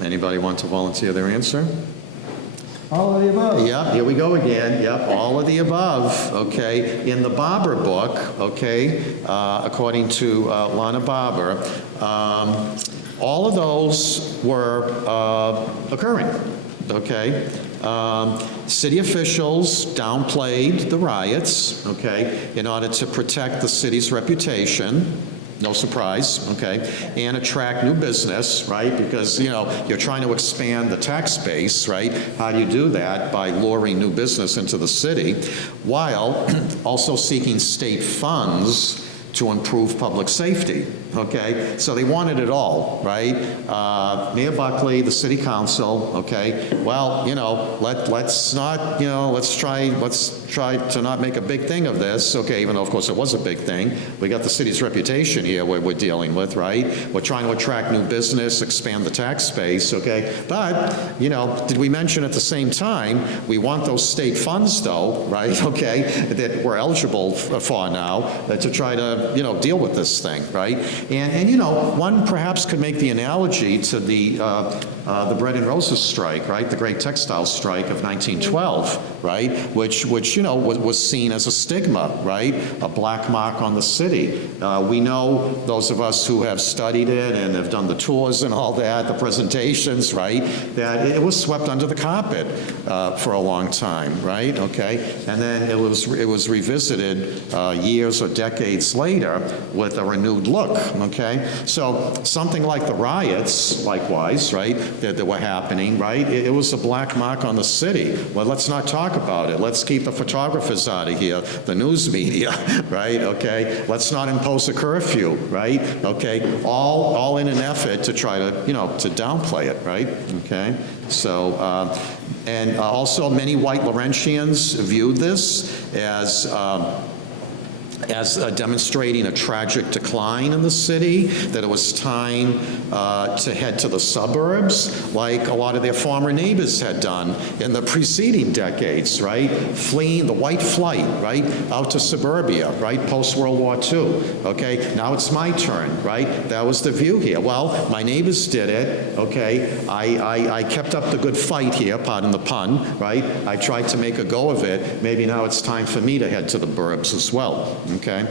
Anybody want to volunteer their answer? All of the above. Yep, here we go again. Yep, all of the above, okay? In the Barber book, okay, according to Lana Barber, all of those were occurring, okay? City officials downplayed the riots, okay, in order to protect the city's reputation. No surprise, okay, and attract new business, right? Because, you know, you're trying to expand the tax base, right? How do you do that? By luring new business into the city, while also seeking state funds to improve public safety, okay? So they wanted it all, right? Mayor Buckley, the city council, okay? Well, you know, let's not, you know, let's try to not make a big thing of this, okay, even though, of course, it was a big thing. We got the city's reputation here we're dealing with, right? We're trying to attract new business, expand the tax base, okay? But, you know, did we mention at the same time, we want those state funds, though, right, okay, that we're eligible for now to try to, you know, deal with this thing, right? And you know, one perhaps could make the analogy to the Bread and Roses strike, right? The great textile strike of 1912, right? Which you know, was seen as a stigma, right? A black mark on the city. We know, those of us who have studied it and have done the tours and all that, the presentations, right? That it was swept under the carpet for a long time, right? Okay? And then it was revisited years or decades later with a renewed look, okay? So something like the riots, likewise, right, that were happening, right? It was a black mark on the city. Well, let's not talk about it. Let's keep the photographers out of here, the news media, right? Okay? Let's not impose a curfew, right? Okay? All in an effort to try to, you know, to downplay it, right? Okay? So, and also many white Laurentians viewed this as demonstrating a tragic decline in the city, that it was time to head to the suburbs, like a lot of their former neighbors had done in the preceding decades, right? Fleeing the white flight, right, out to suburbia, right, post-World War II, okay? Now it's my turn, right? That was the view here. Well, my neighbors did it, okay? I kept up the good fight here, pardon the pun, right? I tried to make a go of it. Maybe now it's time for me to head to the burbs as well. Okay?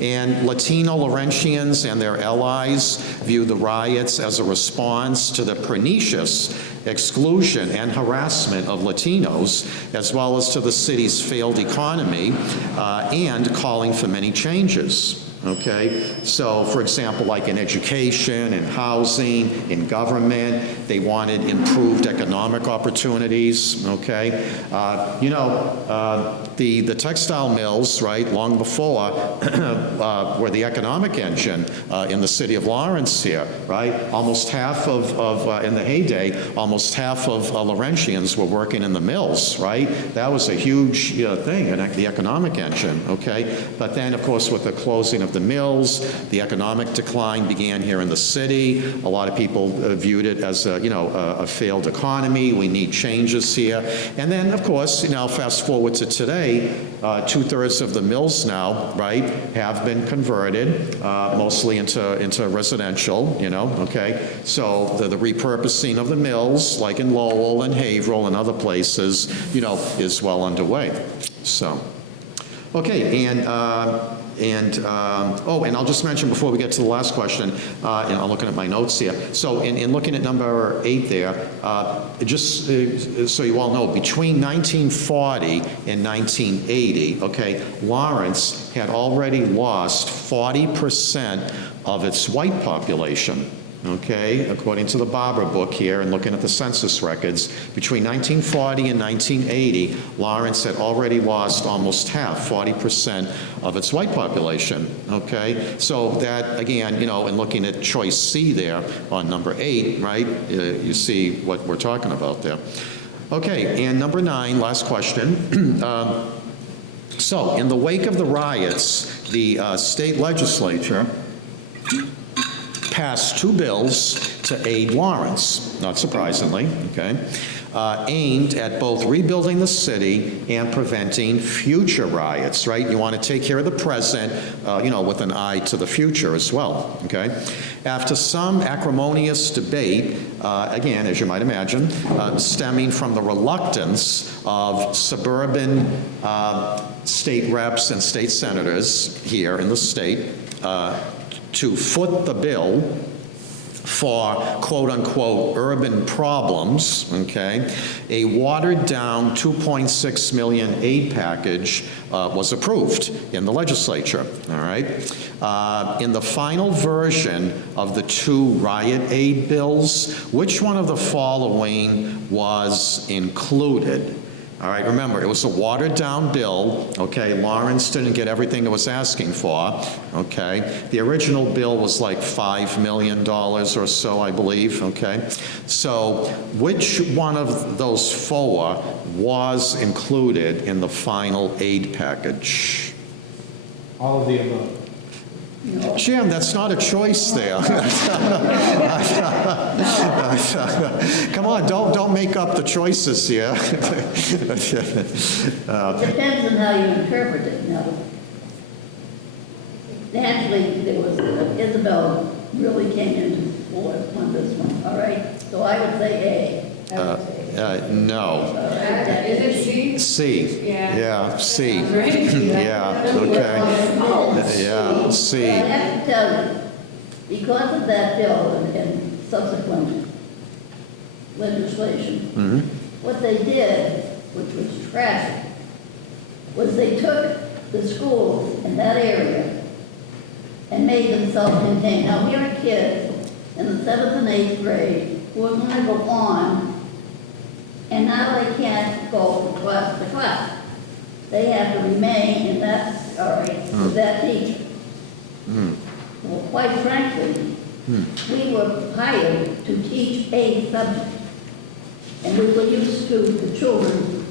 And Latino Laurentians and their allies view the riots as a response to the pernicious exclusion and harassment of Latinos, as well as to the city's failed economy, and calling for many changes. Okay, so for example, like in education, in housing, in government, they wanted improved economic opportunities. Okay, you know, the textile mills, right, long before, were the economic engine in the city of Lawrence here, right? Almost half of in the heyday, almost half of Laurentians were working in the mills, right? That was a huge thing, the economic engine. Okay, but then of course with the closing of the mills, the economic decline began here in the city. A lot of people viewed it as a failed economy. We need changes here. And then, of course, fast forward to today, 2/3 of the mills now, right, have been converted, mostly into residential. Okay. So the repurposing of the mills, like in Lowell and Haverhill and other places, is well underway. So, okay, and I'll just mention before we get to the last question, and I'm looking at my notes here. So in looking at number 8 there, just so you all know, between 1940 and 1980, okay, Lawrence had already lost 40% of its white population. Okay, according to the Barber book here and looking at the census records, between 1940 and 1980, Lawrence had already lost almost half, 40% of its white population. Okay, so that, again, in looking at choice C there on number 8, right, you see what we're talking about there. Okay, and number 9, last question. So, in the wake of the riots, the state legislature passed two bills to aid Lawrence, not surprisingly, okay, aimed at both rebuilding the city and preventing future riots, right? You want to take care of the present, with an eye to the future as well, okay? After some acrimonious debate, again, as you might imagine, stemming from the reluctance of suburban state reps and state senators here in the state to foot the bill for quote-unquote urban problems, okay, a watered-down $2.6 million aid package was approved in the legislature, all right? In the final version of the two riot aid bills, which one of the following was included? All right, remember, it was a watered-down bill, okay? Lawrence didn't get everything it was asking for, okay? The original bill was like $5 million or so, I believe, okay? So which one of those four was included in the final aid package? All of the above. Jim, that's not a choice there. Come on, don't make up the choices here. Depends on how you interpret it. Now, actually, there was, Isabel really came into force on this one, all right? So I would say A. No. All right? Is it C? C. Yeah. Yeah, C. Sounds right. Yeah, okay. Yeah, I C. have to tell you, because of that bill and subsequent legislation, what they did, which was tragic, was they took the schools in that area and made them self-contained. Now, we are kids in the 7th and 8th grade who are going to go on, and now they can't go from class to class. They have to remain in that, with that teacher. Well, quite frankly, we were hired to teach a subject, and we were used to the children,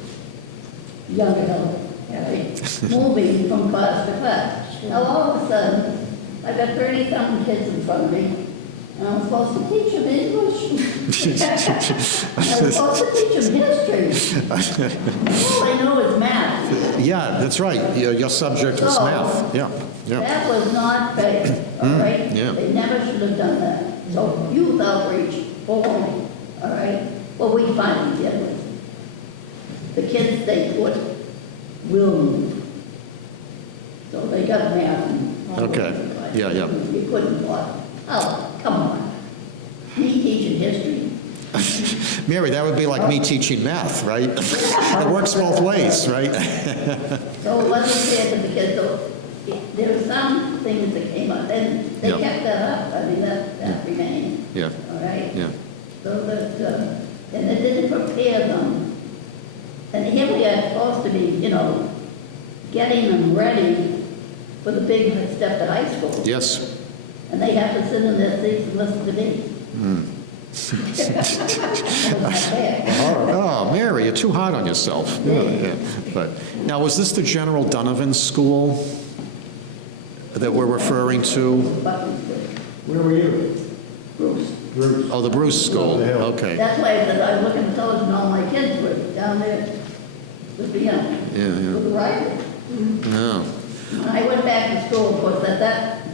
young adults, right, moving from class to class. Now, all of a sudden, I've got 30-something kids in front of me, and I'm supposed to teach them English. I was supposed to teach them history. All I know is math. Yeah, that's right. Your subject was So, math. Yeah, yeah. That was not fair, all right? yeah. They never should have done that. So youth outreach, all right? What we finally did was, the kids they put will move. So they got math and all Okay. over the place. Yeah, yeah. You couldn't what? Oh, come on. Me teaching history. Mary, that would be like me teaching math, right? It works both ways, right? So it wasn't fair to the kids, so there were some things that came up, and they Yeah. kept that up. I mean, that remained. Yeah, All right? yeah. So that, and it didn't prepare them. And here we are supposed to be, getting them ready for the big step to high school. Yes. And they have to sit in their seats and listen to me. That was not fair. Oh, Mary, you're too hard on yourself. Yeah. But now, was this the General Donovan School that we're referring to? Where were you? Bruce. Bruce. Oh, the Bruce School. Up the hill. Okay. That's why I said I was looking at television, all my kids were down there with the, with the riot. No. When I went back to school, of course,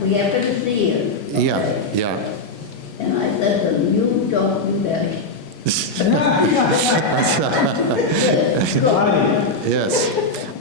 we have 50 years. Yeah, okay? yeah. And I said to them, you don't do that again. Yes.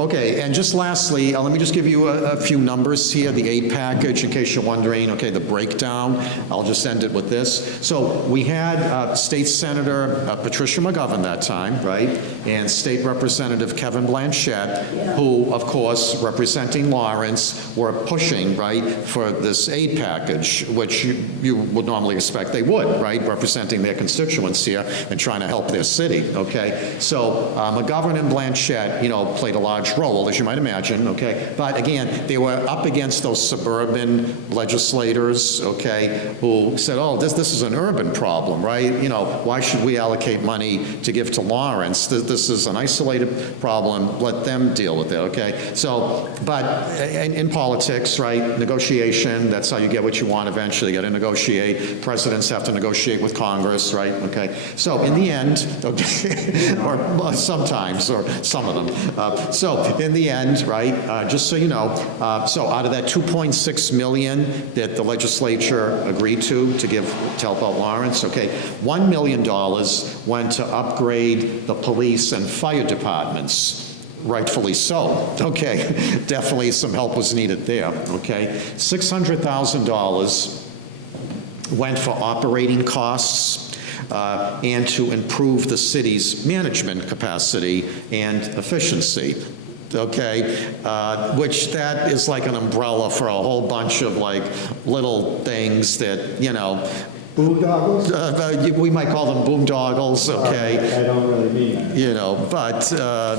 Okay, and just lastly, let me just give you a few numbers here, the aid package, in case you're wondering, okay, the breakdown. I'll just end it with this. So we had State Senator Patricia McGovern that time, right? And State Representative Kevin Blanchette, who, of course, representing Lawrence, were pushing, right, for this aid package, which you would normally expect they would, right, representing their constituents here and trying to help their city, okay? So McGovern and Blanchette, played a large role, as you might imagine, okay? But again, they were up against those suburban legislators, okay, who said, oh, this is an urban problem, right? You know, why should we allocate money to give to Lawrence? This is an isolated problem, let them deal with it, okay? So, but in politics, right, negotiation, that's how you get what you want eventually. You got to negotiate. Presidents have to negotiate with Congress, right? Okay. So in the end, okay, or sometimes, or some of them. So in the end, right, just so you know, so out of that 2.6 million that the legislature agreed to give to help out Lawrence, okay, $1 million went to upgrade the police and fire departments. Rightfully so, okay. Definitely some help was needed there, okay. $600,000 went for operating costs and to improve the city's management capacity and efficiency, okay, which that is like an umbrella for a whole bunch of like little things that, you know, Boondoggles? we might call them boondoggles, okay? I don't really mean that. You know, but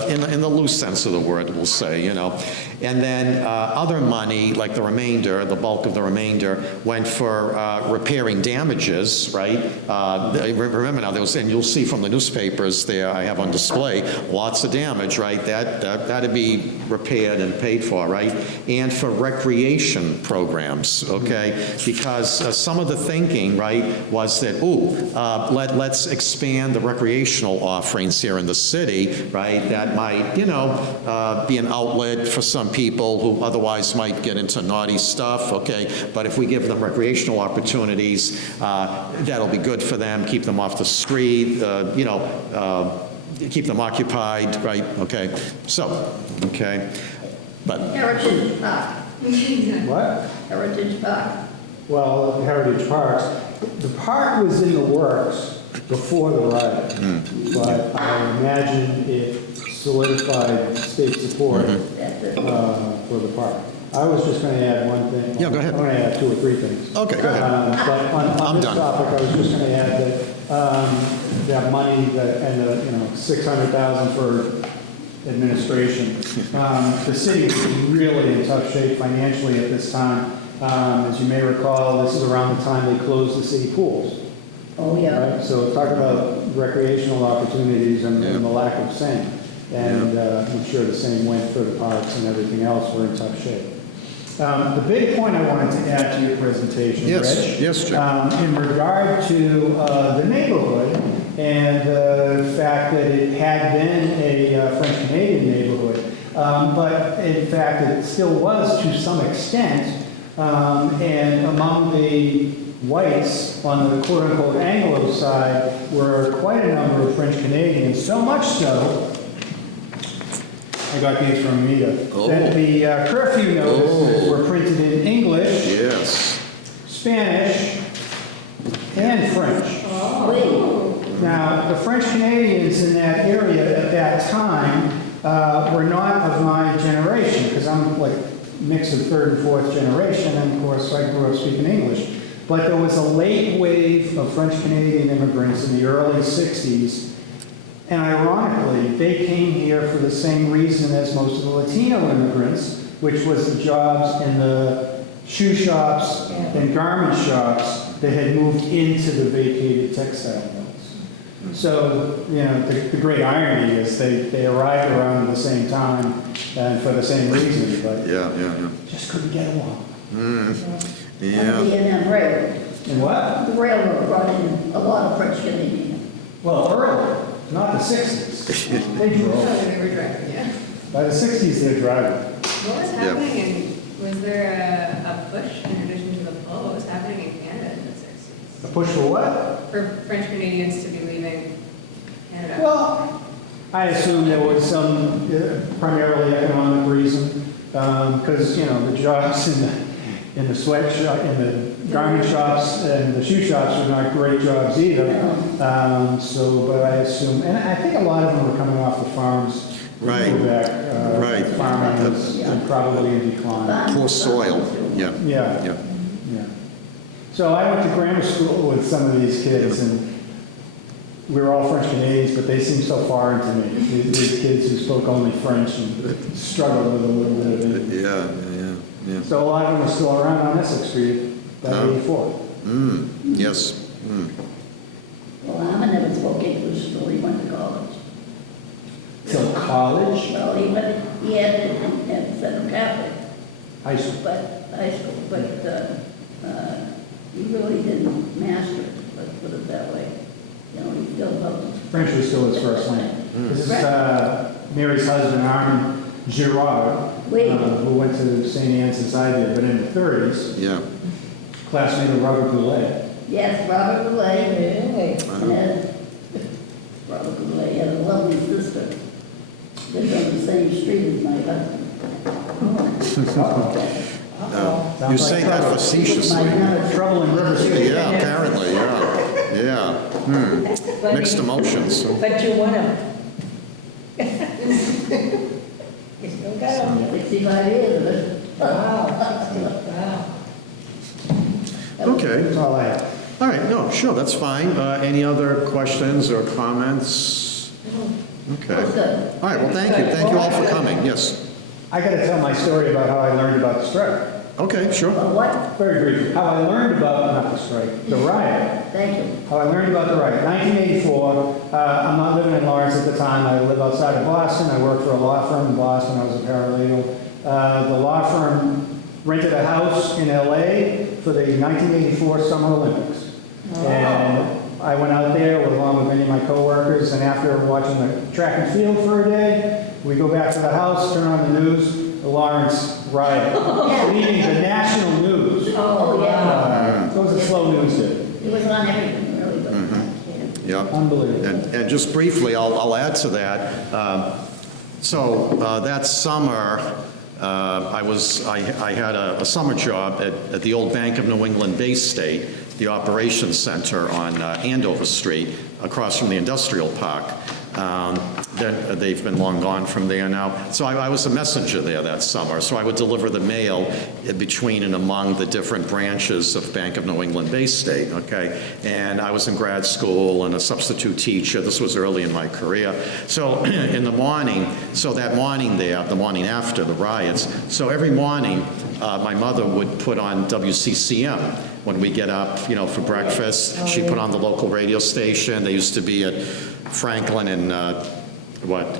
in the loose sense of the word, we'll say, you know. And then other money, like the remainder, the bulk of the remainder, went for repairing damages, right? Remember now, there was, and you'll see from the newspapers there, I have on display, lots of damage, right? That'd be repaired and paid for, right? And for recreation programs, okay? Because some of the thinking, right, was that, let's expand the recreational offerings here in the city, right? That might, you know, be an outlet for some people who otherwise might get into naughty stuff, okay? But if we give them recreational opportunities, that'll be good for them, keep them off the street, you know, keep them occupied, right? Okay, so, okay, but, Heritage Park, What? Heritage Park. Well, Heritage Parks, the park was in the works before the riot, but I imagine it solidified state support That's it. for the park. I was just going to add one thing. Yeah, go ahead. I'm going to add 2 or 3 things. okay, go ahead. But on I'm this done. topic, I was just going to add that that money that, and the, you know, $600,000 for administration. The city was really in tough shape financially at this time. As you may recall, this is around the time they closed the city pools. Oh, yeah. Right? So talk about recreational opportunities and the lack of sand. And I'm sure the same went for the parks and everything else. We're in tough shape. The big point I wanted to add to your presentation, Yes, Rich, yes, Jim. in regard to the neighborhood and the fact that it had been a French-Canadian neighborhood, but in fact it still was to some extent, and among the whites on the quote-unquote Anglo side were quite a number of French-Canadians, so much so, I got these from Anita, that the curfew notices were printed in English, Yes. Spanish, and French. Now, the French Canadians in that area at that time were not of my generation, because I'm like mix of 3rd and 4th generation, and of course I grew up speaking English. But there was a late wave of French Canadian immigrants in the early 60s, and ironically, they came here for the same reason as most of the Latino immigrants, which was the jobs in the shoe shops and garment shops that had moved into the vacated textile mills. So, you know, the great irony is they arrived around the same time and for the same reason, but Yeah. just couldn't get along. And Yeah. the railroad. And what? The railroad brought in a lot of French Canadians. Well, early, not the 60s. They drove. Oh, they were driving, yeah. By the 60s, they're driving. What was happening in, was there a push in addition to the pull? What was happening in Canada in the 60s? A push for what? For French Canadians to be leaving Canada? Well, I assume there was some primarily economic reason, because, you know, the jobs in the sweatshop, in the garment shops and the shoe shops were not great jobs either. But I assume, and I think a lot of them were coming off the farms. Right. Quebec, Right. Farming was probably in decline. Poor soil, yeah. Yeah. Yeah. Yeah. So I went to grammar school with some of these kids, and we were all French Canadians, but they seemed so foreign to me. These kids who spoke only French and struggled with a little bit of it. Yeah. So a lot of them are still around on Essex Street, that Oh. 84. Yes. Well, Alma never spoke English until he went to college. Till college, Well, he had it at Central Catholic, high school. but high school, but he really didn't master it, let's put it that way. You know, he still loved it. French was still his first language. This is Mary's husband, Armin Girard, who went to St. Anne's as I did, but in the 30s, Yeah. classmate of Robert Goulet. Yes, Robert Goulet. Really? And Robert Goulet had a lovely sister. Lived on the same street as my husband. Uh-oh. You say that facetiously. Trouble in River Street. Yeah, apparently, yeah. But Mixed you- emotions. But you won him. You still got him. 65 years of it. Wow. Wow. Okay. That's all I have. All right, no, sure, that's fine. Any other questions or comments? Okay. That's good. All right, well, thank you all for coming, yes. I got to tell my story about how I learned about the strike. Okay, sure. Well, what? Very briefly, how I learned about, not the strike, the riot. Thank you. How I learned about the riot. 1984, I'm not living in Lawrence at the time. I live outside of Boston. I worked for a law firm in Boston. I was a paralegal. The law firm rented a house in LA for the 1984 Summer Olympics. And I went out there along with many of my coworkers, and after watching the track and field for a day, we go back to the house, turn on the news, the Lawrence riot, leading the national news. Oh, yeah. It was a slow news day. He was on everything, really, but. Yeah. Unbelievable. And just briefly, I'll add to that. So that summer, I had a summer job at the old Bank of New England Bay State, the operations center on Andover Street, across from the industrial park. They've been long gone from there now. So I was a messenger there that summer. So I would deliver the mail between and among the different branches of Bank of New England Bay State, okay? And I was in grad school and a substitute teacher. This was early in my career. So in the morning, that morning there, the morning after the riots, so every morning, my mother would put on WCCM when we get up, for breakfast. She'd put on the local radio station. They used to be at Franklin and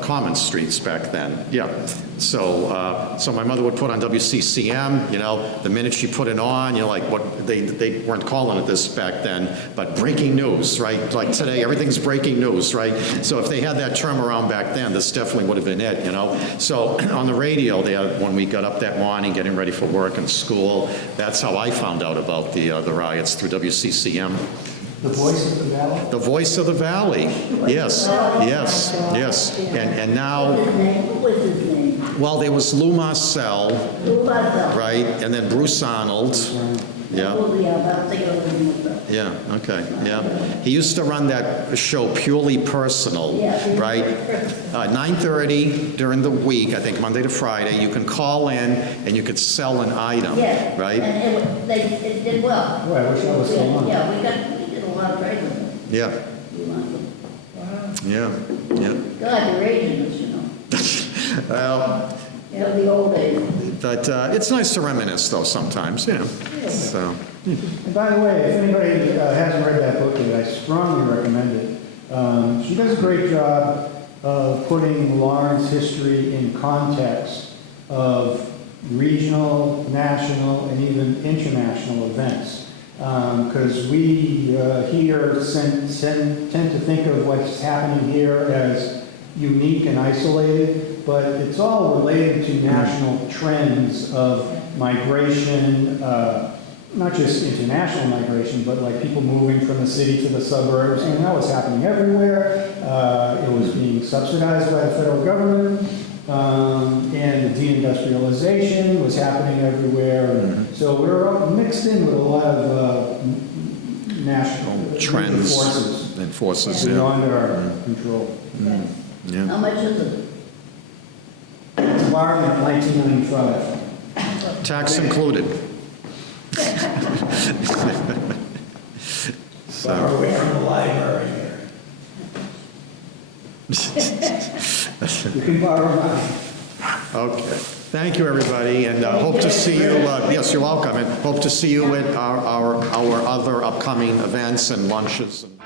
Common Streets back then. Yeah. So my mother would put on WCCM. The minute she put it on, like what they weren't calling it this back then, but breaking news, right? Like today, everything's breaking news, right? So if they had that term around back then, this definitely would have been it. So on the radio, when we got up that morning, getting ready for work and school, that's how I found out about the riots, through WCCM. The voice of the valley? The voice of the valley. Yes. And now, What was his name? well, there was Lou Marcel, Lou Marcel. right? And then Bruce Arnold. Yeah. Oh, yeah, I'm thinking of him. Yeah, okay, yeah. He used to run that show Purely Personal, Yeah. right? 9:30 during the week, I think Monday to Friday. You can call in and you could sell an item, Yeah. right? And it did well. Boy, I wish I was still on. Yeah, we did a lot of trade with him. Yeah, We want to- yeah. God, you're aging us, Well, the old days. but it's nice to reminisce, though, sometimes, So, And by the way, if anybody hasn't read that book yet, I strongly recommend it. She does a great job of putting Lawrence history in context of regional, national, and even international events. Because we here tend to think of what's happening here as unique and isolated, but it's all related to national trends of migration, not just international migration, but like people moving from the city to the suburbs, and that was happening everywhere. It was being subsidized by the federal government, and the deindustrialization was happening everywhere. So we're all mixed in with a lot of national trends forces and forces, yeah. beyond our control. Yeah. How much is it? It's borrowed in 1995. Tax included. Far away from the library here. You can borrow mine. Okay. Thank you, everybody, and hope to see you, yes, you're welcome, and hope to see you at our other upcoming events and lunches and